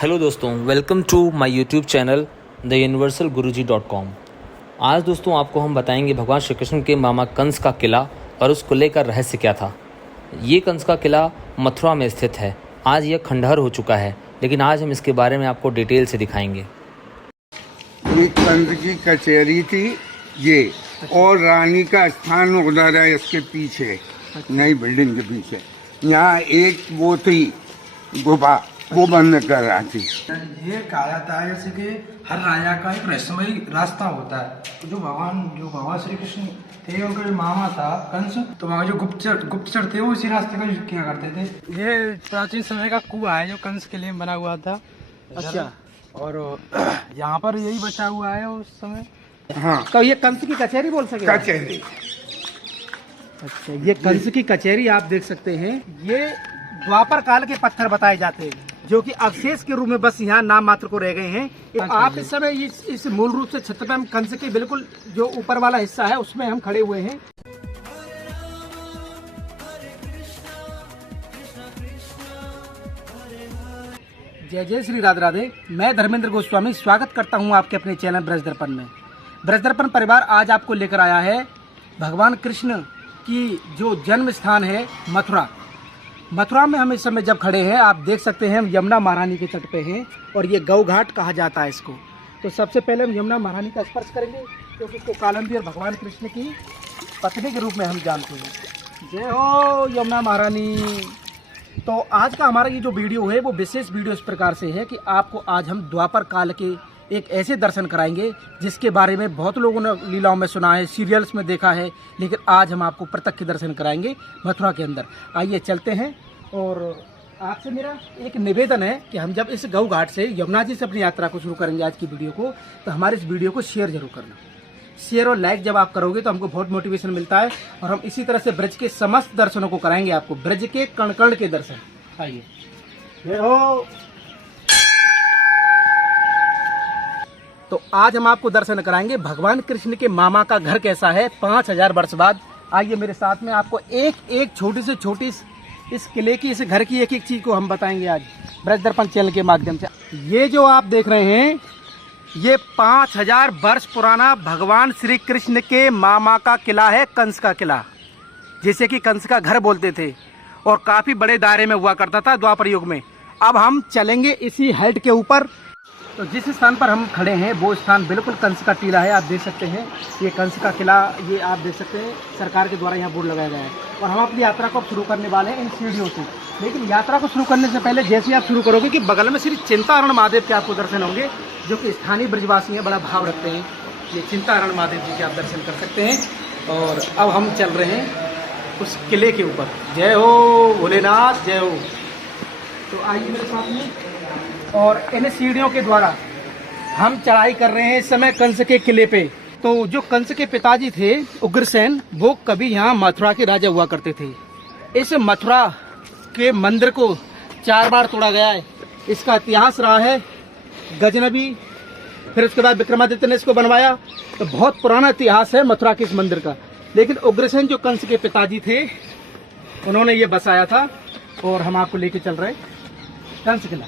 Hello दोस्तों, welcome to my YouTube channel the universal गुरुजी.com। आज दोस्तों आपको हम बताएंगे भगवान श्री कृष्ण के मामा कंस का किला और उस किले का रहस्य क्या था। ये कंस का किला मथुरा में स्थित है। आज यह खंडहर हो चुका है, लेकिन आज हम इसके बारे में आपको डिटेल से दिखाएंगे। ये कंस की कचहरी थी ये, और रानी का स्थान उधर है इसके पीछे, नई बिल्डिंग के पीछे। यहाँ एक वो थी गुफा, वो बंद कर रहा थी। ये कहा जाता है जैसे कि हर राजा का एक रहस्यमयी रास्ता होता है। जो भगवान श्री कृष्ण थे, उनका जो मामा था कंस, तो वहाँ जो गुप्तचर थे वो इसी रास्ते का यूज किया करते थे। ये प्राचीन समय का कुआं है जो कंस के लिए बना हुआ था। अच्छा, और यहाँ पर यही बचा हुआ है उस समय। हाँ, तो ये कंस की कचहरी बोल सके? कचहरी। अच्छा, ये कंस की कचहरी आप देख सकते हैं। ये द्वापर काल के पत्थर बताए जाते हैं जो कि अवशेष के रूप में बस यहाँ नाम मात्र को रह गए हैं। तो आप इस समय इस मूल रूप से छत पे हम कंस के बिल्कुल जो ऊपर वाला हिस्सा है उसमें हम खड़े हुए हैं। जय जय श्री राधे राधे। मैं धर्मेंद्र गोस्वामी स्वागत करता हूँ आपके अपने चैनल ब्रज दर्पण में। ब्रज दर्पण परिवार आज आपको लेकर आया है भगवान कृष्ण की जो जन्म स्थान है मथुरा। मथुरा में हम इस समय जब खड़े हैं, आप देख सकते हैं हम यमुना महारानी के तट पे हैं और ये गौ घाट कहा जाता है इसको। तो सबसे पहले हम यमुना महारानी का स्पर्श करेंगे क्योंकि इसको कालंदी और भगवान कृष्ण की पत्नी के रूप में हम जानते हैं। जय हो यमुना महारानी। तो आज का हमारा ये जो वीडियो है वो विशेष वीडियो इस प्रकार से है कि आपको आज हम द्वापर काल के एक ऐसे दर्शन कराएंगे जिसके बारे में बहुत लोगों ने लीलाओं में सुना है, सीरियल्स में देखा है, लेकिन आज हम आपको प्रत्यक्ष दर्शन कराएंगे मथुरा के अंदर। आइए चलते हैं। और आपसे मेरा एक निवेदन है कि हम जब इस गौ घाट से यमुना जी से अपनी यात्रा को शुरू करेंगे आज की वीडियो को, तो हमारे इस वीडियो को शेयर जरूर करना। शेयर और लाइक जब आप करोगे तो हमको बहुत मोटिवेशन मिलता है और हम इसी तरह से ब्रज के समस्त दर्शनों को कराएंगे, आपको ब्रज के कण कण के दर्शन। आइए। जय हो। तो आज हम आपको दर्शन कराएंगे भगवान कृष्ण के मामा का घर कैसा है 5000 वर्ष बाद। आइए मेरे साथ में, आपको एक एक छोटी से छोटी इस किले की, इस घर की एक एक चीज को हम बताएंगे आज ब्रज दर्पण चैनल के माध्यम से। ये जो आप देख रहे हैं ये 5000 वर्ष पुराना भगवान श्री कृष्ण के मामा का किला है, कंस का किला, जिसे कि कंस का घर बोलते थे और काफी बड़े दायरे में हुआ करता था द्वापर युग में। अब हम चलेंगे इसी हाइट के ऊपर। तो जिस स्थान पर हम खड़े हैं वो स्थान बिल्कुल कंस का टीला है। आप देख सकते हैं ये कंस का किला, ये आप देख सकते हैं सरकार के द्वारा यहाँ बोर्ड लगाया गया है। और हम अपनी यात्रा को अब शुरू करने वाले हैं इन सीढ़ियों से। लेकिन यात्रा को शुरू करने से पहले जैसे आप शुरू करोगे कि बगल में श्री चिंताहरण महादेव के आपको दर्शन होंगे, जो कि स्थानीय ब्रजवासी हैं, बड़ा भाव रखते हैं। ये चिंताहरण महादेव जी के आप दर्शन कर सकते हैं। और अब हम चल रहे हैं उस किले के ऊपर। जय हो भोलेनाथ, जय हो। तो आइए मेरे साथ में, और इन सीढ़ियों के द्वारा हम चढ़ाई कर रहे हैं इस समय कंस के किले पे। तो जो कंस के पिताजी थे उग्रसेन, वो कभी यहाँ मथुरा के राजा हुआ करते थे। इस मथुरा के मंदिर को 4 बार तोड़ा गया है। इसका इतिहास रहा है गजनबी, फिर उसके बाद विक्रमादित्य ने इसको बनवाया। तो बहुत पुराना इतिहास है मथुरा के इस मंदिर का। लेकिन उग्रसेन जो कंस के पिताजी थे, उन्होंने ये बसाया था। और हम आपको लेके चल रहे हैं कंस किला।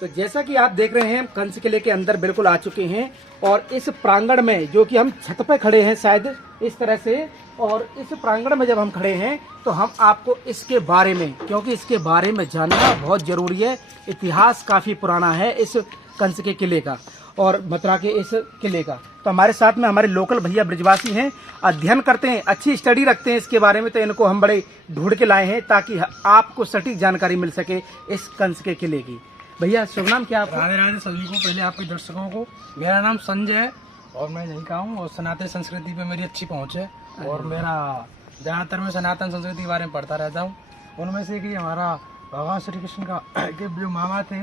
तो जैसा कि आप देख रहे हैं हम कंस किले के अंदर बिल्कुल आ चुके हैं। और इस प्रांगण में, जो कि हम छत पे खड़े हैं शायद इस तरह से, और इस प्रांगण में जब हम खड़े हैं तो हम आपको इसके बारे में, क्योंकि इसके बारे में जानना बहुत जरूरी है। इतिहास काफी पुराना है इस कंस के किले का और मथुरा के इस किले का। तो हमारे साथ में हमारे लोकल भैया ब्रजवासी हैं, अध्ययन करते हैं, अच्छी स्टडी रखते हैं इसके बारे में। तो इनको हम बड़े ढूंढ के लाए हैं ताकि आपको सटीक जानकारी मिल सके इस कंस के किले की। भैया शुभ नाम क्या आपका? राधे राधे सभी को। पहले आपके दर्शकों को, मेरा नाम संजय है और मैं यहीं का हूँ और सनातन संस्कृति पे मेरी अच्छी पहुँच है। और मेरा ज़्यादातर मैं सनातन संस्कृति के बारे में पढ़ता रहता हूँ। उनमें से कि हमारा भगवान श्री कृष्ण का के जो मामा थे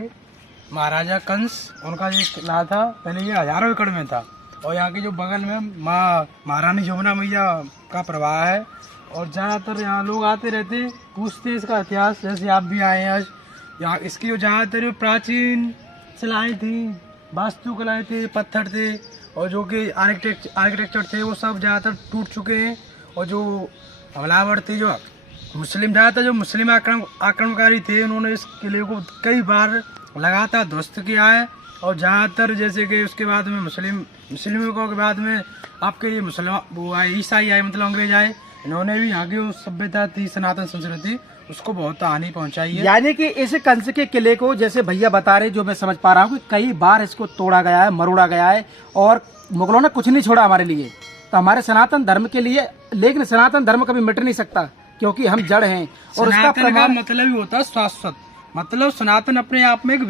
महाराजा कंस, उनका जो किला था पहले ये हजारों एकड़ में था। और यहाँ के जो बगल में महारानी यमुना मैया का प्रवाह है। और ज़्यादातर यहाँ लोग आते रहते, पूछते इसका इतिहास, जैसे आप भी आए हैं आज। यहाँ इसकी जो ज़्यादातर प्राचीन शिलाएँ थी, वास्तुकलाएँ थे, पत्थर थे, और जो कि आर्किटेक्चर थे वो सब ज़्यादातर टूट चुके हैं। और जो हमलावर थे, जो मुस्लिम ज़्यादातर जो मुस्लिम आक्रमणकारी थे, उन्होंने इस किले को कई बार लगातार ध्वस्त किया है। और ज़्यादातर जैसे कि उसके बाद में मुस्लिमों के बाद में आपके ये मुसलमान वो आए, ईसाई आए, मतलब अंग्रेज आए, इन्होंने भी यहाँ की जो सभ्यता थी, सनातन संस्कृति, उसको बहुत हानि पहुंचाई है। यानी कि इस कंस के किले को जैसे भैया बता रहे, जो मैं समझ पा रहा हूँ कि कई बार इसको तोड़ा गया है, मरोड़ा गया है, और मुगलों ने कुछ नहीं छोड़ा हमारे लिए, तो हमारे सनातन धर्म के लिए। लेकिन सनातन धर्म कभी मिट नहीं सकता, क्योंकि हम जड़ हैं। और उसका सनातन का प्रमाण मतलब ही होता है शाश्वत, मतलब सनातन अपने आप में एक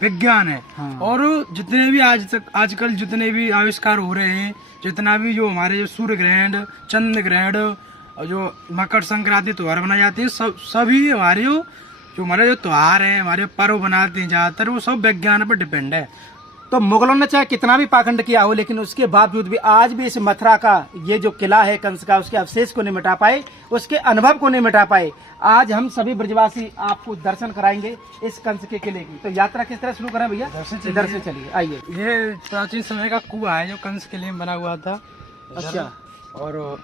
विज्ञान है। हाँ। और जितने भी आजकल जितने भी आविष्कार हो रहे हैं, जितना भी जो हमारे जो सूर्य ग्रहण, चंद्र ग्रहण और जो मकर संक्रांति त्योहार मनाए जाते हैं, सभी हमारे जो हमारे जो त्योहार है, हमारे पर्व बनाते हैं, ज्यादातर वो सब विज्ञान पर डिपेंड है। तो मुगलों ने चाहे कितना भी पाखंड किया हो, लेकिन उसके बावजूद भी आज भी इस मथुरा का ये जो किला है कंस का, उसके अवशेष को नहीं मिटा पाए, उसके अनुभव को नहीं मिटा पाए। आज हम सभी ब्रजवासी आपको दर्शन कराएंगे इस कंस के किले की। तो यात्रा किस तरह शुरू करें भैया? इधर से चलिए, आइए। ये प्राचीन समय का कुआं है जो कंस के लिए बना हुआ था। अच्छा, और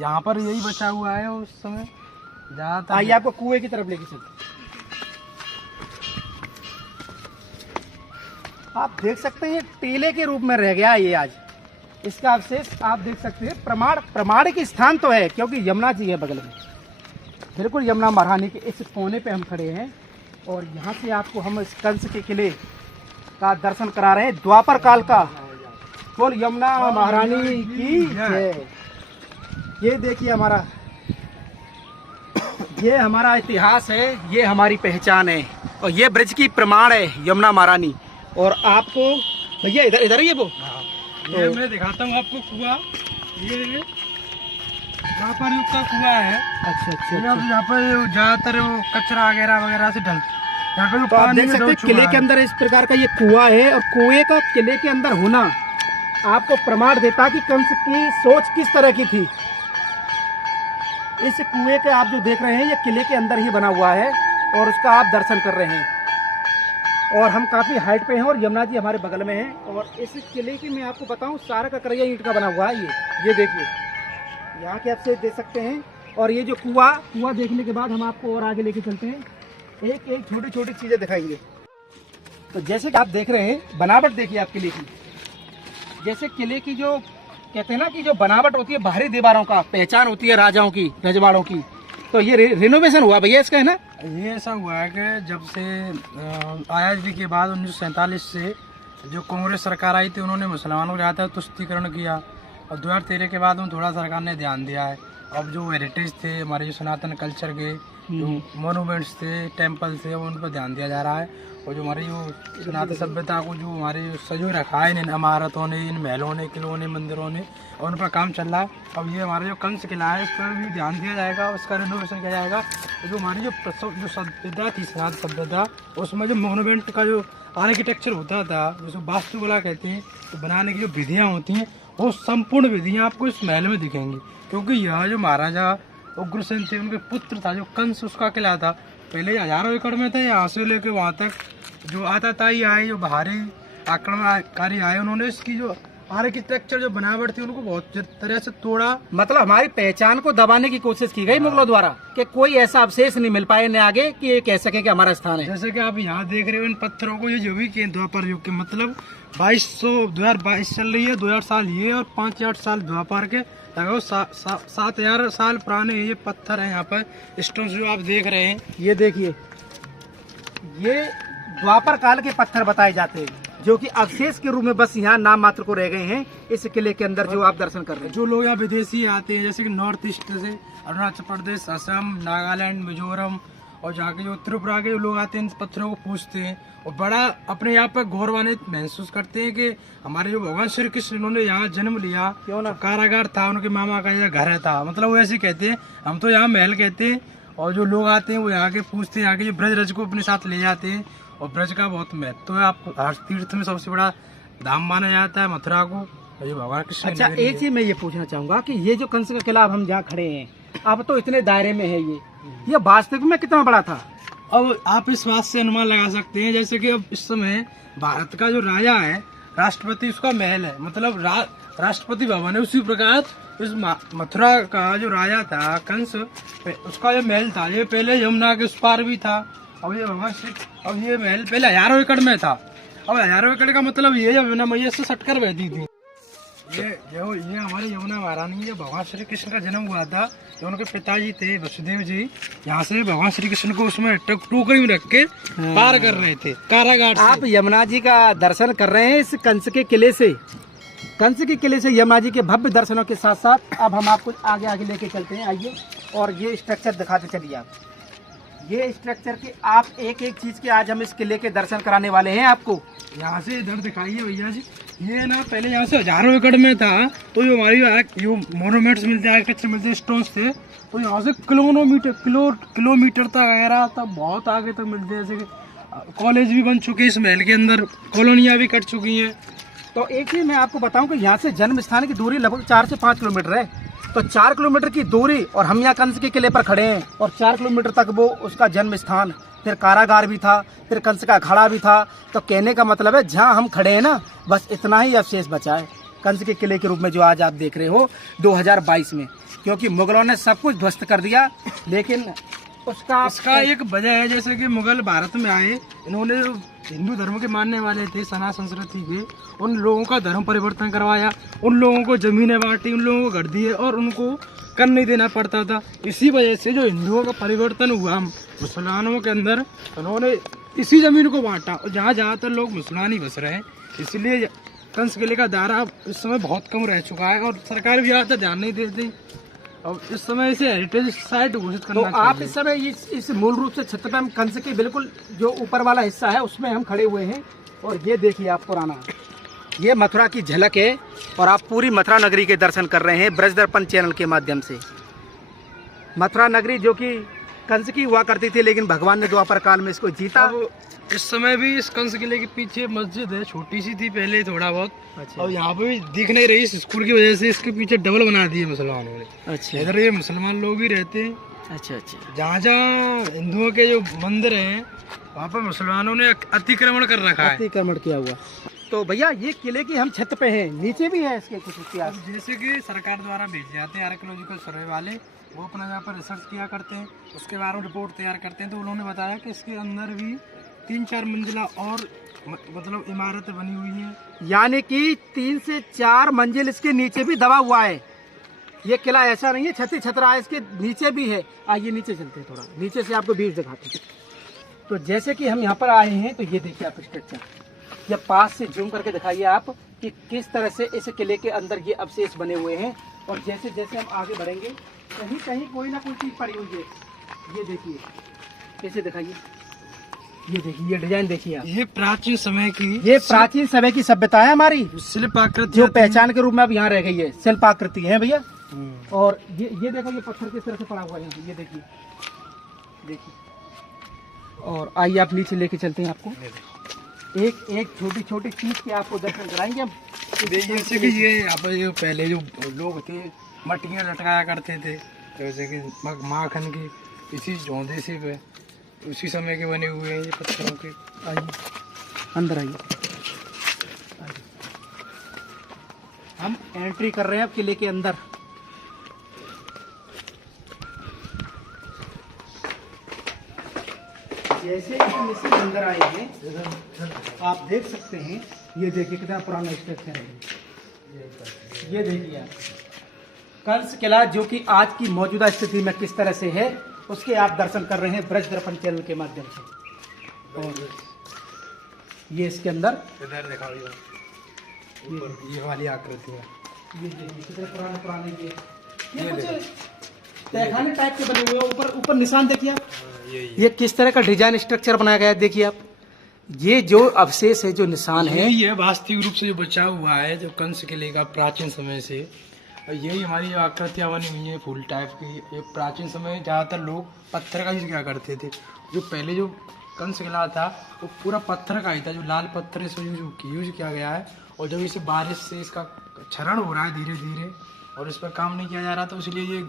यहाँ पर यही बचा हुआ है उस समय ज्यादातर। आइए आपको कुएं की तरफ लेके चलते। आप देख सकते हैं टीले के रूप में रह गया है ये आज। इसका अवशेष आप देख सकते हैं। प्रमाणिक स्थान तो है, क्योंकि यमुना जी है बगल में, बिल्कुल यमुना महारानी के इस कोने पे हम खड़े हैं। और यहाँ से आपको हम इस कंस के किले का दर्शन करा रहे हैं, द्वापर काल का। बोल यमुना महारानी की जय। ये देखिए ये हमारा इतिहास है, ये हमारी पहचान है, और ये ब्रज की प्रमाण है यमुना महारानी। और आपको भैया इधर ये वो ये मैं दिखाता हूँ आपको कुआं। ये द्वापर युग का कुआं है। अच्छा ये अब यहाँ पर ज्यादातर वो कचरा वगैरह से ढल, यहाँ पे तो आप देख सकते हैं किले के अंदर इस प्रकार का ये कुआं है, और कुएं का किले के अंदर होना आपको प्रमाण देता कि कंस की सोच किस तरह की थी। इस कुएं के आप जो देख रहे हैं, ये किले के अंदर ही बना हुआ है, और उसका आप दर्शन कर रहे हैं। और हम काफी हाइट पे हैं, और यमुना जी हमारे बगल में है। और इस किले की मैं आपको बताऊं, सारा का करैया ईंट का बना हुआ है। ये देखिए, यहाँ के आप से देख सकते हैं। और ये जो कुआं देखने के बाद हम आपको और आगे लेके चलते हैं, एक एक छोटी छोटी चीजें दिखाएंगे। तो जैसे कि आप देख रहे हैं, बनावट देखिए आप किले की। जैसे किले की जो कहते हैं ना कि जो बनावट होती है बाहरी दीवारों का, पहचान होती है राजाओं की, रजवाड़ों की, तो ये रिनोवेशन हुआ भैया इसका, है ना? ये ऐसा हुआ है कि जब से आज़ादी के बाद 1947 से जो कांग्रेस सरकार आई थी, उन्होंने मुसलमानों को ज़्यादा तुष्टीकरण किया। और 2013 के बाद में थोड़ा सरकार ने ध्यान दिया है। अब जो हेरिटेज थे, हमारे जो सनातन कल्चर के जो मोनूमेंट्स थे, टेम्पल थे, उन पर ध्यान दिया जा रहा है। और जो हमारी जो सनातन सभ्यता को जो हमारे सजो रखा है इन इमारतों ने, इन महलों ने, किलों ने, मंदिरों ने, और उन पर काम चल रहा है। अब ये हमारा जो कंस किला है, इस पर भी ध्यान दिया जाएगा, उसका रिनोवेशन किया जाएगा। जो हमारी जो सभ्यता थी, सनातन सभ्यता, उसमें जो मोनूमेंट का जो आर्किटेक्चर होता था, जिसको वास्तुकला कहते हैं, तो बनाने की जो विधियाँ होती हैं, वो संपूर्ण विधियाँ आपको इस महल में दिखेंगी। क्योंकि यह जो महाराजा उग्रसेन थे, उनके पुत्र था जो कंस, उसका किला था। पहले हजारों एकड़ में थे, यहाँ से लेके वहाँ तक जो आताताई आए, जो बाहरी आक्रमणकारी आए, उन्होंने इसकी जो आर्किटेक्चर जो बनावट थी, उनको बहुत तरह से तोड़ा। मतलब हमारी पहचान को दबाने की कोशिश की गई मुगलों द्वारा, कि कोई ऐसा अवशेष नहीं मिल पाए न आगे कि ये कह सके कि हमारा स्थान है। जैसे कि आप यहाँ देख रहे हो इन पत्थरों को, ये जो भी के द्वापर युग के, मतलब 2022 चल रही है, 2000 साल ये और 5000 साल द्वापर के, लगभग 7000 साल पुराने ये पत्थर है। यहाँ पर स्टोन जो आप देख रहे हैं, ये देखिए, ये द्वापर काल के पत्थर बताए जाते हैं, जो कि अवशेष के रूप में बस यहाँ नाम मात्र को रह गए हैं इस किले के अंदर, जो आप दर्शन कर रहे हैं। जो लोग यहाँ विदेशी आते हैं, जैसे कि नॉर्थ ईस्ट से, अरुणाचल प्रदेश, असम, नागालैंड, मिजोरम, और जहाँ के जो त्रिपुरा के जो लोग आते हैं, इन पत्थरों को पूछते हैं और बड़ा अपने यहाँ पर गौरवान्वित महसूस करते हैं कि हमारे जो भगवान श्री कृष्ण, इन्होंने यहाँ जन्म लिया, क्यों ना, कारागार था, उनके मामा का यह घर था, मतलब वो ऐसे कहते हैं, हम तो यहाँ महल कहते हैं। और जो लोग आते हैं वो यहाँ के पूछते हैं, यहाँ के जो ब्रज रज को अपने साथ ले जाते हैं। और ब्रज का बहुत महत्व है। आप हर तीर्थ में सबसे बड़ा धाम माना जाता है मथुरा को, ये भगवान कृष्ण। अच्छा, एक चीज मैं ये पूछना चाहूंगा कि ये जो कंस का किला अब हम जहाँ खड़े हैं, अब तो इतने दायरे में है, ये वास्तविक में कितना बड़ा था? अब आप इस बात से अनुमान लगा सकते हैं, जैसे कि अब इस समय भारत का जो राजा है, राष्ट्रपति, उसका महल है, मतलब राष्ट्रपति भवन है। उसी प्रकार इस मथुरा का जो राजा था कंस, उसका जो महल था, ये पहले यमुना के उस पार भी था, अब ये भगवान श्री, अब ये महल पहले हजारों एकड़ में था। अब हजारों एकड़ का मतलब ये यमुना मैया से सटकर बहती थी। ये हमारी यमुना महारानी, ये भगवान श्री कृष्ण का जन्म हुआ था। जो उनके पिताजी थे वसुदेव जी, यहाँ से भगवान श्री कृष्ण को उसमें टोकरी में रख के पार कर रहे थे कारागार से। आप यमुना जी का दर्शन कर रहे हैं इस कंस के किले से। कंस के किले से यमुना जी के भव्य दर्शनों के साथ साथ अब हम आपको आगे आगे लेके चलते हैं। आइए और ये स्ट्रक्चर दिखाते चलिए आप। ये स्ट्रक्चर के आप एक एक चीज के आज हम इस किले के दर्शन कराने वाले हैं आपको। यहाँ से इधर दिखाइए भैया जी। ये ना पहले यहाँ से हजारों एकड़ में था, तो जो हमारी जो मोनूमेंट्स मिलते हैं, आर्किटेक्चर मिलते हैं, स्टोन्स थे, तो यहाँ से किलोमीटर तक वगैरह तब बहुत आगे तक मिलते हैं। जैसे कि कॉलेज भी बन चुके हैं इस महल के अंदर, कॉलोनियाँ भी कट चुकी हैं। तो एक चीज मैं आपको बताऊं कि यहाँ से जन्म स्थान की दूरी लगभग 4 से 5 किलोमीटर है। तो 4 किलोमीटर की दूरी और हम यहाँ कंस के किले पर खड़े हैं और 4 किलोमीटर तक वो उसका जन्म स्थान, फिर कारागार भी था, फिर कंस का अखाड़ा भी था। तो कहने का मतलब है जहाँ हम खड़े हैं ना, बस इतना ही अवशेष बचा है कंस के किले के रूप में जो आज आप देख रहे हो 2022 में। क्योंकि मुगलों ने सब कुछ ध्वस्त कर दिया, लेकिन उसका एक वजह है, जैसे कि मुगल भारत में आए, इन्होंने जो हिंदू धर्म के मानने वाले थे, सनातन संस्कृति के, उन लोगों का धर्म परिवर्तन करवाया, उन लोगों को जमीनें बांटी, उन लोगों को घर दिए और उनको कर नहीं देना पड़ता था। इसी वजह से जो हिंदुओं का परिवर्तन हुआ मुसलमानों के अंदर, उन्होंने इसी जमीन को बांटा और जहाँ ज़्यादातर लोग मुसलमान ही बस रहे हैं। इसलिए कंस किले का दायरा इस समय बहुत कम रह चुका है और सरकार भी ज़्यादातर ध्यान नहीं देती। और इस समय इसे हेरिटेज साइट घोषित करना तो आप इस समय इस मूल रूप से छत पे हम कंस के बिल्कुल जो ऊपर वाला हिस्सा है उसमें हम खड़े हुए हैं। और ये देखिए आप पुराना, ये मथुरा की झलक है और आप पूरी मथुरा नगरी के दर्शन कर रहे हैं ब्रज दर्पण चैनल के माध्यम से। मथुरा नगरी जो कि कंस की हुआ करती थी, लेकिन भगवान ने द्वापर काल में इसको जीता। इस समय भी इस कंस किले के पीछे मस्जिद है, छोटी सी थी पहले थोड़ा बहुत। अच्छा। और यहाँ पे भी दिख नहीं रही, इस स्कूल की वजह से इसके पीछे डबल बना दिए मुसलमानों ने। अच्छा। इधर ये मुसलमान लोग ही रहते हैं। अच्छा अच्छा। जहाँ जहाँ हिंदुओं के जो मंदिर हैं वहाँ पर मुसलमानों ने अतिक्रमण कर रखा है। अतिक्रमण किया हुआ। तो भैया ये किले की हम छत पे हैं, नीचे भी है इसके कुछ इतिहास। जैसे कि सरकार द्वारा भेजे जाते हैं आर्कियोलॉजिकल सर्वे वाले, वो अपना यहाँ पर रिसर्च किया करते हैं, उसके बारे में रिपोर्ट तैयार करते हैं। तो उन्होंने बताया कि इसके अंदर भी 3-4 मंजिला और मतलब इमारतें बनी हुई हैं। यानी कि 3 से 4 मंजिल इसके नीचे भी दबा हुआ है। ये किला ऐसा नहीं है छत ही छत रहा है, इसके नीचे भी है। आइए नीचे चलते हैं, थोड़ा नीचे से आपको व्यूज दिखाते हैं। तो जैसे कि हम यहाँ पर आए हैं, तो ये देखिए आप स्ट्रक्चर, या पास से जूम करके दिखाइए आप कि किस तरह से इस किले के अंदर ये अवशेष बने हुए हैं। और जैसे जैसे हम आगे बढ़ेंगे, कहीं कहीं कोई ना कोई चीज पड़ी हुई है। ये देखिए, कैसे दिखाइए, ये देखिए, ये डिजाइन देखिए आप। ये प्राचीन समय की, ये प्राचीन समय की सभ्यता है हमारी, शिल्प आकृति जो पहचान के रूप में अब यहाँ रह गई है। शिल्प आकृति है भैया। और ये देखो, ये पत्थर किस तरह से पड़ा हुआ है, ये देखिए देखिए। और आइए आप नीचे लेके चलते हैं, आपको एक एक छोटी छोटी चीज के आपको दर्शन कराएंगे हम। जैसे कि ये यहाँ पर जो पहले जो लोग थे मटियाँ लटकाया करते थे, जैसे कि माखन की, इसी झोंदे से पे उसी समय के बने हुए हैं ये पत्थरों के। आइए अंदर आइए, हम एंट्री कर रहे हैं अब किले के अंदर। जैसे हम इसके अंदर आए हैं, आप देख सकते हैं, ये देखिए कितना पुराना स्ट्रक्चर है। ये देखिए आप कंस किला जो कि आज की मौजूदा स्थिति में किस तरह से है, उसके आप दर्शन कर रहे हैं ब्रज दर्पण चैनल के माध्यम से। और ये इसके अंदर इधर दिखाओ, ये वाली आकृति है। ये देखिए कितने पुराने पुराने ये कुछ तहखाने टाइप के बने हुए हैं। ऊपर ऊपर निशान देखिए आप, ये किस तरह का डिजाइन स्ट्रक्चर बनाया गया है। देखिए आप, ये जो अवशेष है, जो निशान है, यही है वास्तविक रूप से जो बचा हुआ है, जो कंस किले का प्राचीन समय से। यही हमारी आकृतियाँ बनी हुई हैं फूल टाइप की। ये प्राचीन समय में ज़्यादातर लोग पत्थर का यूज किया करते थे। जो पहले जो कंस किला था वो पूरा पत्थर का ही था, जो लाल पत्थर से यूज किया गया है। और जब इसे बारिश से इसका क्षरण हो रहा है धीरे धीरे और इस पर काम नहीं किया जा रहा, तो इसलिए ये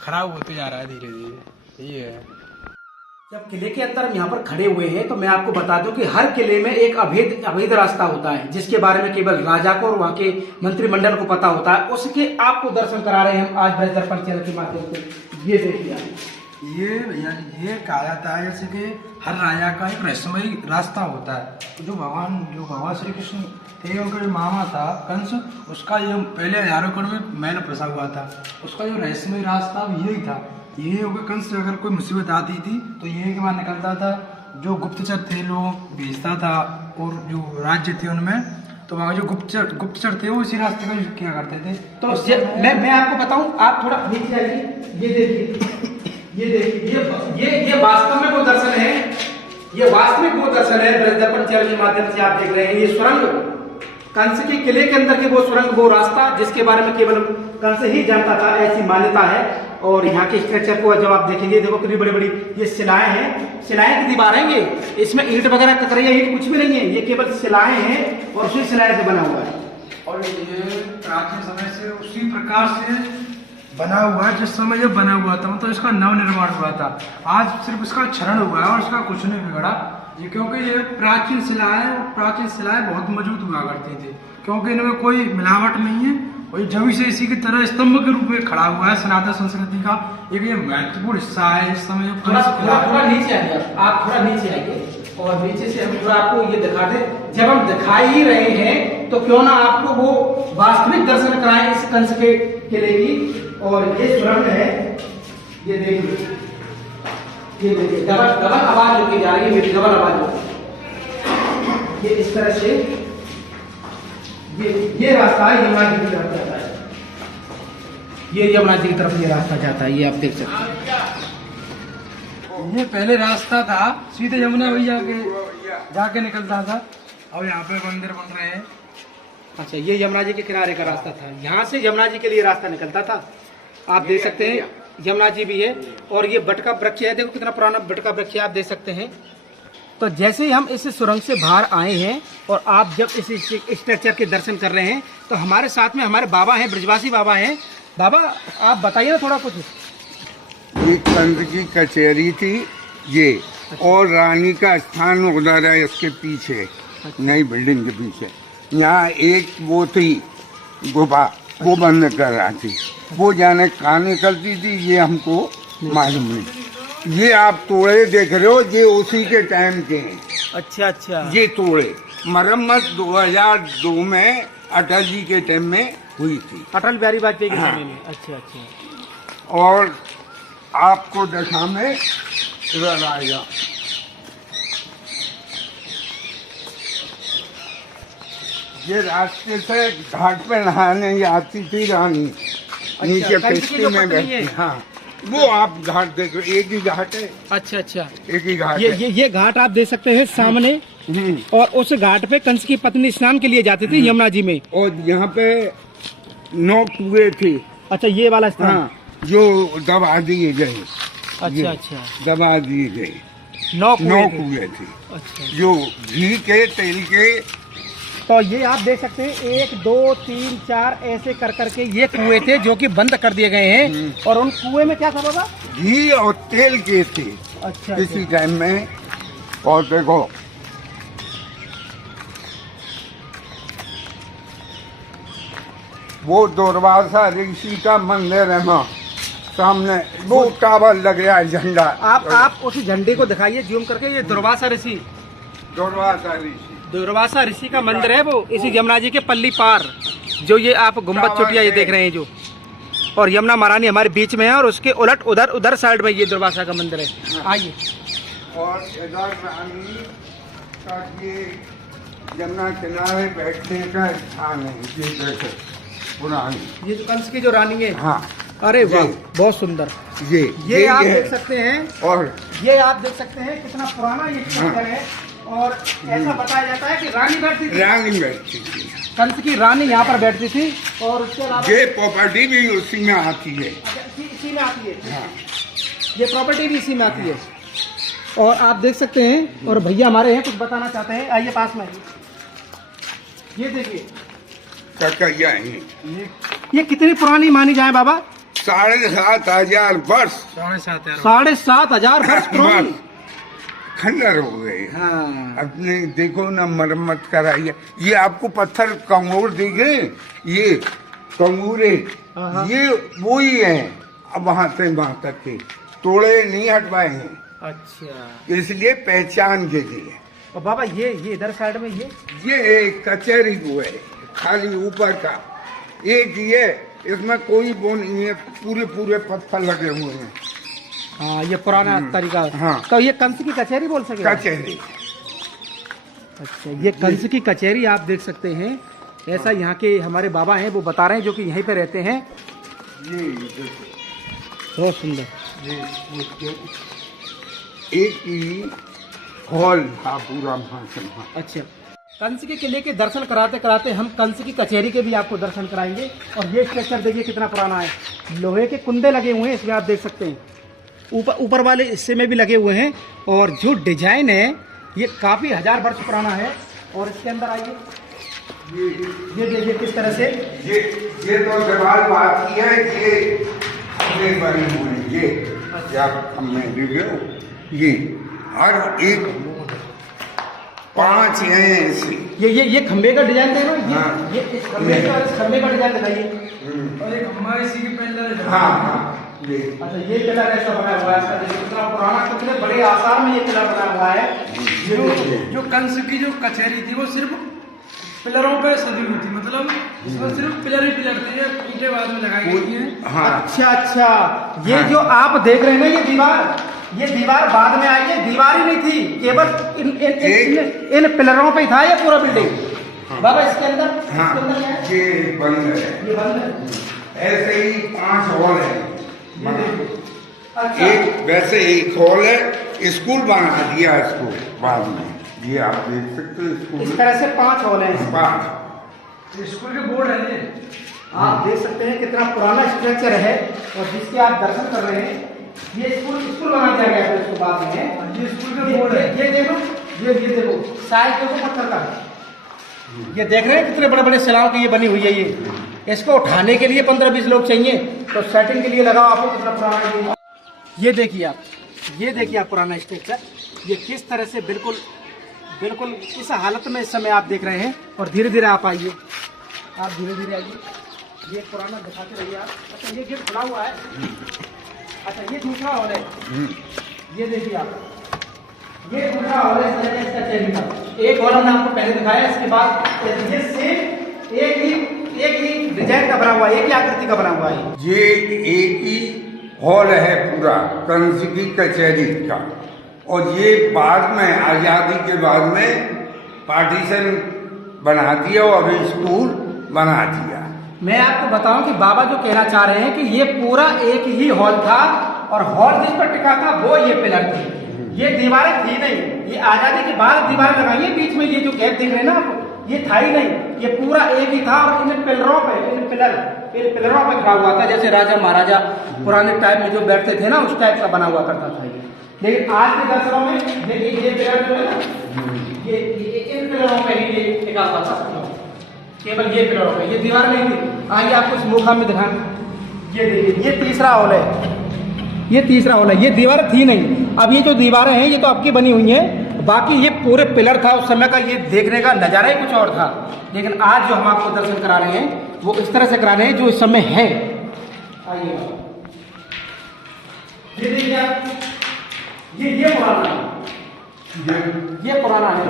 खराब होते जा रहा है धीरे धीरे। ये है। जब किले के अंदर हम यहाँ पर खड़े हुए हैं, तो मैं आपको बता दूं कि हर किले में एक अवैध रास्ता होता है, जिसके बारे में केवल राजा को और वहाँ के मंत्रिमंडल को पता होता है। उसके आपको दर्शन करा रहे हैं हम आज ब्रज दर्पण चैनल के माध्यम से। ये देखिए आप, ये भैया ये कहा जाता है जैसे कि हर राजा का एक रहस्यमयी रास्ता होता है। जो भगवान श्री कृष्ण थे, उनका जो मामा था कंस, उसका जो पहले हजारों करोड़ में महल बसा हुआ था, उसका जो रहस्यमयी रास्ता यही था। ये होगा कंस से अगर कोई मुसीबत आती थी तो यही के बाद निकलता था। जो गुप्तचर थे लोग भेजता था, और जो राज्य थे उनमें तो वहाँ जो गुप्तचर थे वो इसी रास्ते का यूज किया करते थे। तो मैं आपको बताऊं, आप थोड़ा नीचे आइए। ये देखिए, ये वास्तव में वो दर्शन है, ये वास्तविक वो दर्शन है ब्रजदर्पण चैनल के माध्यम से आप देख रहे हैं। ये सुरंग, कंस के किले के अंदर के वो सुरंग, वो रास्ता जिसके बारे में केवल कंस ही जानता था, ऐसी मान्यता है। और यहाँ के स्ट्रक्चर को जब आप देखेंगे, देखो कितनी बड़ी बड़ी ये शिलाएं हैं, शिलाएं की दीवारें हैं। इसमें ईंट वगैरह कतरैया ईंट कुछ भी नहीं है, ये केवल शिलाएं हैं और उसी शिलाएं से बना हुआ है। और ये प्राचीन समय से उसी प्रकार से बना हुआ है जिस समय ये बना हुआ था, मतलब इसका नवनिर्माण हुआ था। आज सिर्फ इसका क्षरण हुआ है और इसका कुछ नहीं बिगड़ा, ये क्योंकि ये प्राचीन शिलाएं, और प्राचीन शिलाएं बहुत मजबूत हुआ करती थी, क्योंकि इनमें कोई मिलावट नहीं है। और जब से इसी की तरह स्तंभ के रूप में खड़ा हुआ है सनातन संस्कृति का एक ये महत्वपूर्ण हिस्सा है। इस समय थोड़ा नीचे आइए, आप थोड़ा नीचे आइए और नीचे से हम थोड़ा आपको ये दिखा दें। जब हम दिखा ही रहे हैं तो क्यों ना आपको वो वास्तविक दर्शन कराएं इस कंस के किले की। और ये सुरंग है, ये देखिए, ये देखिए डबल आवाज होती जा रही है, मेरी डबल आवाज। ये इस तरह से ये रास्ता है, यमुना जी की तरफ जाता है। ये यमुना जी की तरफ ये रास्ता जाता है, ये आप देख सकते हैं। ये पहले रास्ता था सीधे यमुना भैया के जाके निकलता था, और यहाँ पे मंदिर बन रहे हैं। अच्छा, ये यमुना जी के किनारे का रास्ता था, यहाँ से यमुना जी के लिए रास्ता निकलता था। आप देख सकते हैं यमुना जी भी है, और ये बटका वृक्ष है, देखो कितना पुराना बटका वृक्ष है, आप देख सकते हैं। तो जैसे ही हम इस सुरंग से बाहर आए हैं और आप जब इस स्ट्रक्चर के दर्शन कर रहे हैं, तो हमारे साथ में हमारे बाबा हैं, ब्रजवासी बाबा हैं। बाबा आप बताइए ना थोड़ा कुछ। ये कंस की कचहरी थी ये, और रानी का स्थान उधर है इसके पीछे, नई बिल्डिंग के पीछे। यहाँ एक वो थी गुफा, वो बंद कर रहा थी, वो जाने कहाँ निकलती थी ये हमको मालूम नहीं। ये आप तोड़े देख रहे हो, ये उसी के टाइम के हैं। अच्छा अच्छा, ये तोड़े मरम्मत 2002 में अटल जी के टाइम में हुई थी, अटल बिहारी वाजपेयी के हाँ। समय में। अच्छा अच्छा, और आपको दशा में इधर आएगा। ये रास्ते से घाट पे नहाने आती थी रानी, नीचे पेस्टी में बैठती। हाँ, वो आप घाट देखो, एक ही घाट है। अच्छा अच्छा, एक ही घाट ये है। ये घाट आप देख सकते हैं सामने, और उस घाट पे कंस की पत्नी स्नान के लिए जाती थी यमुना जी में। और यहाँ पे 9 कुएं थे। अच्छा, ये वाला स्थान। हाँ, जो दबा दिए गए। अच्छा अच्छा, दबा दिए गए 9 कुएं थे, अच्छा, जो घी के तेल के। तो ये आप देख सकते हैं 1 2 3 4 ऐसे कर करके ये कुएं थे जो कि बंद कर दिए गए हैं। और उन कुएं में क्या था बाबा? घी और तेल के थे अच्छा, इसी टाइम में। और देखो वो दुर्वासा ऋषि का मंदिर है वहाँ सामने, वो टावर लग रहा है झंडा। आप उस झंडे को दिखाइए जूम करके। ये दुर्वासा ऋषि, दुर्वासा ऋषि का मंदिर है, वो इसी यमुना जी के पल्ली पार, जो ये आप गुम्बद चोटियां ये देख रहे हैं जो, और यमुना महारानी हमारे बीच में है, और उसके उलट उधर साइड में ये दुर्वासा का मंदिर है। आइए। और इधर रानी का ये यमुना किनारे बैठने का स्थान है, ये देखो पुरानी। ये जो कंस की जो रानी है। हाँ, अरे वाह, बहुत सुंदर। ये आप देख सकते हैं, और ये आप देख सकते हैं कितना पुराना ये स्ट्रक्चर है। और ऐसा बताया जाता है कि रानी बैठती थी, रानी बैठती थी, कंस की रानी यहाँ पर बैठती थी। और उसके अलावा ये प्रॉपर्टी भी उसी में आती है। इसी में आती है। हाँ, ये प्रॉपर्टी भी इसी में आती है। और आप देख सकते हैं, और भैया हमारे हैं कुछ बताना चाहते हैं, आइए पास में। ये देखिए ककैया है। ये कितनी पुरानी मानी जाए बाबा? 7,500 वर्ष। 7,500 वर्ष पुरानी। खंडर हो गए। हाँ, अपने देखो ना, मरम्मत कराई है। ये आपको पत्थर कंगूर दिख रहे, ये कंगूरे, ये वो ही है। अब वहां से वहां तक के तोड़े नहीं हटवाएंगे, अच्छा, इसलिए पहचान के लिए। और बाबा ये इधर साइड में ये एक कचहरी वो है, खाली ऊपर का एक ये, इसमें कोई वो नहीं है, पूरे पूरे पत्थर लगे हुए हैं। हाँ, ये पुराना तरीका। हाँ। तो ये कंस की कचहरी बोल सके? कचहरी। अच्छा, ये कंस की कचहरी आप देख सकते हैं। ऐसा यहाँ के हमारे बाबा हैं, वो बता रहे हैं, जो कि यहीं पे रहते हैं। ये देखो, बहुत सुंदर। ये एक ही हॉल था पूरा भाषण। अच्छा, कंस के किले के दर्शन कराते कराते हम कंस की कचहरी के भी आपको दर्शन कराएंगे। और ये स्ट्रक्चर देखिए कितना पुराना है, लोहे के कुंदे लगे हुए हैं इसमें, आप देख सकते हैं। ऊपर वाले हिस्से में भी लगे हुए हैं। और जो डिजाइन है ये काफी 1000 वर्ष पुराना है। और इसके अंदर आइए, ये देखिए किस तरह से ये तो दीवार बात की है, ये बने हुए हैं, ये आप हमें ये हर एक 5 हैं ऐसे। ये खंबे का डिजाइन दे रहे हो? हाँ। ये इस खंबे का डिजाइन दिखाइए। और एक हमारे इसी के पिलर है। हाँ, ये अच्छा, ये पिलर ऐसा बना हुआ है, इसका देखिए कितना पुराना, कितने बड़े आसार में ये पिलर बना हुआ है। जो कंस की जो कचहरी थी वो सिर्फ पिलरों पे सजी हुई थी, मतलब इसमें सिर्फ पिलर ही पिलर थे, ईंटें बाद में लगाई गई हैं। हाँ, अच्छा, ये हाँ। जो आप देख रहे हैं ना, ये दीवार बाद में आई है, दीवार ही नहीं थी, केवल इन पिलरों पे ही था ये पूरा बिल्डिंग। बाबा इसके अंदर, हाँ, इसके अंदर क्या है? ये बंद है, ये बंद है। ऐसे ही 5 हॉल है। अच्छा, एक वैसे एक हॉल है, स्कूल बना दिया इसको बाद में, ये आप देख सकते हो इस स्कूल तरह से 5 हॉल हैं। 5। स्कूल के बोर्ड है ये। आप देख सकते हैं कितना पुराना स्ट्रक्चर है, और जिसके आप दर्शन कर रहे हैं। ये स्कूल बना दिया गया है इसको बाद में। ये स्कूल के बोर्ड है। ये देखो, ये देखो साइज देखो पत्थर का। ये देख रहे हैं कितने बड़े बड़े सलाव की ये बनी हुई है। ये इसको उठाने के लिए 15-20 लोग चाहिए, तो सेटिंग के लिए लगाओ आपको कितना पुराना। ये देखिए आप पुराना स्ट्रक्चर, ये किस तरह से बिल्कुल इस हालत में इस समय आप देख रहे हैं। और धीरे धीरे आप आइए, आप धीरे धीरे आइए, ये पुराना दिखाते रहिए आप। अच्छा, ये गेट खुला हुआ है। अच्छा, ये दूसरा हॉल है, ये देखिए आप, ये दूसरा हॉल है इसका कचहरी का। एक हॉल हमने आपको पहले दिखाया, इसके बाद ये सेम एक ही डिजाइन का बना हुआ है, एक ही आकृति का बना हुआ है। ये एक ही हॉल है पूरा कंस की कचहरी का, और ये बाद में आजादी के बाद में पार्टीशन बना दिया और स्कूल बना दिया। मैं आपको बताऊं कि बाबा जो कहना चाह रहे हैं कि ये पूरा एक ही हॉल था, और हॉल जिस पर टिका था वो ये पिलर थी, ये दीवारें थी नहीं। ये आजादी के बाद दीवारें लगाई है, बीच में ये जो गैप देख रहे हैं ना आप, ये था ही नहीं, ये पूरा एक ही था। और इन पिलरों पे खड़ा हुआ था, जैसे राजा महाराजा पुराने टाइम में जो बैठते थे ना, उस टाइप का बना हुआ करता था ये। लेकिन आज के दर्शनों में देखिए, ये पिलर जो है ना, ये इन पिलरों पे ही ये टिका हुआ था, केवल ये पिलरों पे, ये दीवार नहीं थी। आइए आपको इस मुखा में दिखाएं। ये देखिए, ये तीसरा हॉल है, ये दीवार थी नहीं। अब ये जो दीवारें हैं ये तो आपकी बनी हुई हैं, बाकी ये पूरे पिलर था उस समय का, ये देखने का नजारा ही कुछ और था। लेकिन आज जो हम आपको दर्शन करा रहे हैं वो इस तरह से करा रहे हैं जो इस समय है। आइए, ये देखिए आप, ये पुराना है, ये पुराना है।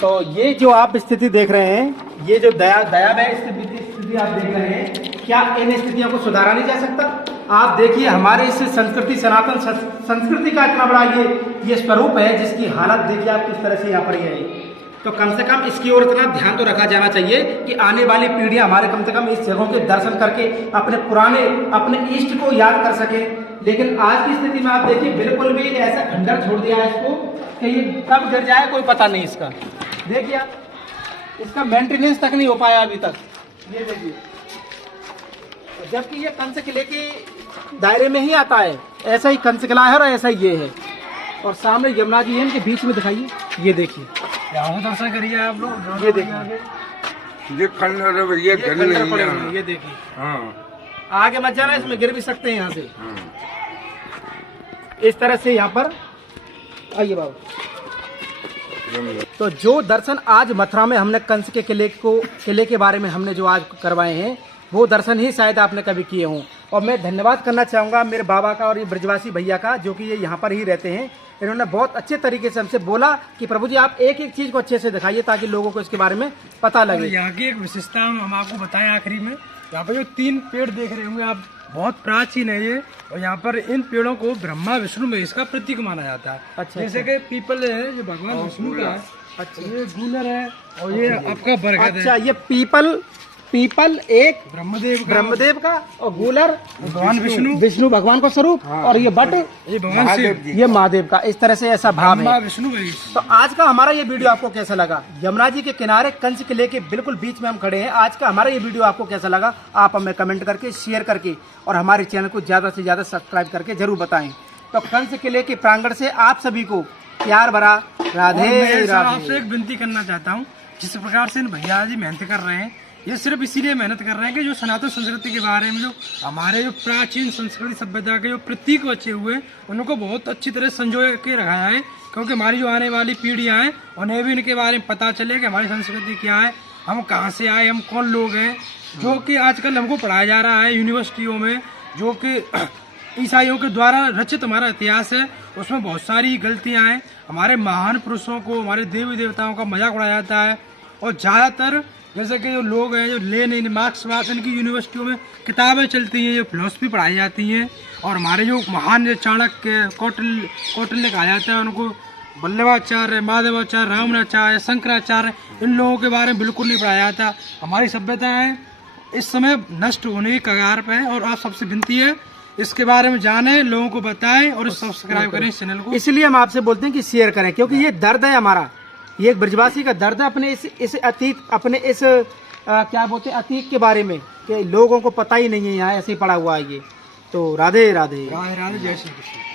तो ये जो आप स्थिति देख रहे हैं, ये जो दयावह स्थिति आप देख रहे हैं, क्या इन स्थितियों को सुधारा नहीं जा सकता? आप देखिए, हमारे इस संस्कृति, सनातन संस्कृति का इतना बड़ा ये स्वरूप है, जिसकी हालत देखिए आप किस तरह से यहाँ पर है। तो कम से कम इसकी ओर इतना ध्यान तो रखा जाना चाहिए कि आने वाली पीढ़ियां हमारे कम से कम इस जगहों के दर्शन करके अपने इष्ट को याद कर सके। लेकिन आज की स्थिति में आप देखिए, बिल्कुल भी ऐसा खंडर छोड़ दिया है इसको कि ये कब गिर जाए कोई पता नहीं इसका। देखिए आप, इसका मेंटेनेंस तक नहीं हो पाया अभी तक। ये देखिए, जबकि ये कंस किले के दायरे में ही आता है, ऐसा ही कंस किला है और ऐसा ही ये है। और सामने यमुना जी है, इनके बीच में दिखाइए, ये देखिए, दर्शन करिए आप लोग। ये देखिए, ये खंडर है भैया, घर नहीं पड़े है। हुए हैं, ये देखिए। हाँ, आगे मत जाना, इसमें गिर भी सकते हैं यहाँ से। हाँ। इस तरह से यहाँ पर आइए बाबू। तो जो दर्शन आज मथुरा में हमने कंस के किले के बारे में हमने जो आज करवाए हैं, वो दर्शन ही शायद आपने कभी किए हों। और मैं धन्यवाद करना चाहूँगा मेरे बाबा का और ये ब्रजवासी भैया का, जो कि ये यहाँ पर ही रहते हैं। इन्होंने बहुत अच्छे तरीके से हमसे बोला कि प्रभु जी आप एक एक चीज़ को अच्छे से दिखाइए ताकि लोगों को इसके बारे में पता और लगे। यहाँ की एक विशेषता हम आपको बताएं आखिरी में, यहाँ पर जो 3 पेड़ देख रहे होंगे आप, बहुत प्राचीन है ये। और यहाँ पर इन पेड़ों को ब्रह्मा विष्णु महेश का प्रतीक माना जाता है। अच्छा, जैसे कि पीपल है जो भगवान विष्णु का है, अच्छा, ये गूलर है, और ये आपका बरगद अच्छा, है। ये पीपल एक ब्रह्मदेव का और गूलर भगवान विष्णु भगवान का स्वरूप, और ये बट ये भगवान शिव, ये महादेव का। इस तरह से ऐसा भाव ब्रह्मा है। विष्णु महेश। तो आज का हमारा ये वीडियो आपको कैसा लगा? यमुना जी के किनारे कंस किले के बिल्कुल बीच में हम खड़े हैं। आज का हमारा ये वीडियो आपको कैसा लगा? आप हमें कमेंट करके, शेयर करके और हमारे चैनल को ज़्यादा से ज़्यादा सब्सक्राइब करके जरूर बताएं। तो कंस किले के प्रांगण से आप सभी को प्यार भरा राधे मैं राधे। आपसे एक विनती करना चाहता हूँ, जिस प्रकार से इन भैया जी मेहनत कर रहे हैं, ये सिर्फ इसीलिए मेहनत कर रहे हैं कि जो सनातन संस्कृति के बारे में, जो हमारे जो प्राचीन संस्कृति सभ्यता के जो प्रतीक बचे हुए हैं, उनको बहुत अच्छी तरह संजो के रखा है। क्योंकि हमारी जो आने वाली पीढ़ियाँ हैं उन्हें भी इनके बारे में पता चले कि हमारी संस्कृति क्या है, हम कहाँ से आए, हम कौन लोग हैं। जो कि आजकल हमको पढ़ाया जा रहा है यूनिवर्सिटियों में, जो कि ईसाइयों के द्वारा रचित हमारा इतिहास है, उसमें बहुत सारी गलतियाँ हैं। हमारे महान पुरुषों को, हमारे देवी देवताओं का मजाक उड़ाया जाता है। और ज़्यादातर जैसे कि जो लोग हैं जो लेनिन मार्क्सवाद, इनकी यूनिवर्सिटियों में किताबें चलती हैं, जो फिलोसफी पढ़ाई जाती हैं। और हमारे जो महान जो चाणक्य, कौटिल्य कहा जाता है, उनको वल्लभाचार्य, माधवाचार्य, रामाचार्य, शंकराचार्य, इन लोगों के बारे में बिल्कुल नहीं पढ़ाया जाता। हमारी सभ्यताएँ इस समय नष्ट होने की कगार पर है। और आप सबसे विनती है इसके बारे में जानें, लोगों को बताएं और सब्सक्राइब करें इस चैनल को। इसलिए हम आपसे बोलते हैं कि शेयर करें, क्योंकि ये दर्द है हमारा, ये एक ब्रजवासी का दर्द है अपने इस अतीत, अपने इस क्या बोलते हैं अतीत के बारे में, कि लोगों को पता ही नहीं है, यहाँ ऐसे ही पड़ा हुआ है ये। तो राधे राधे। राधे राधे, जय श्री कृष्ण।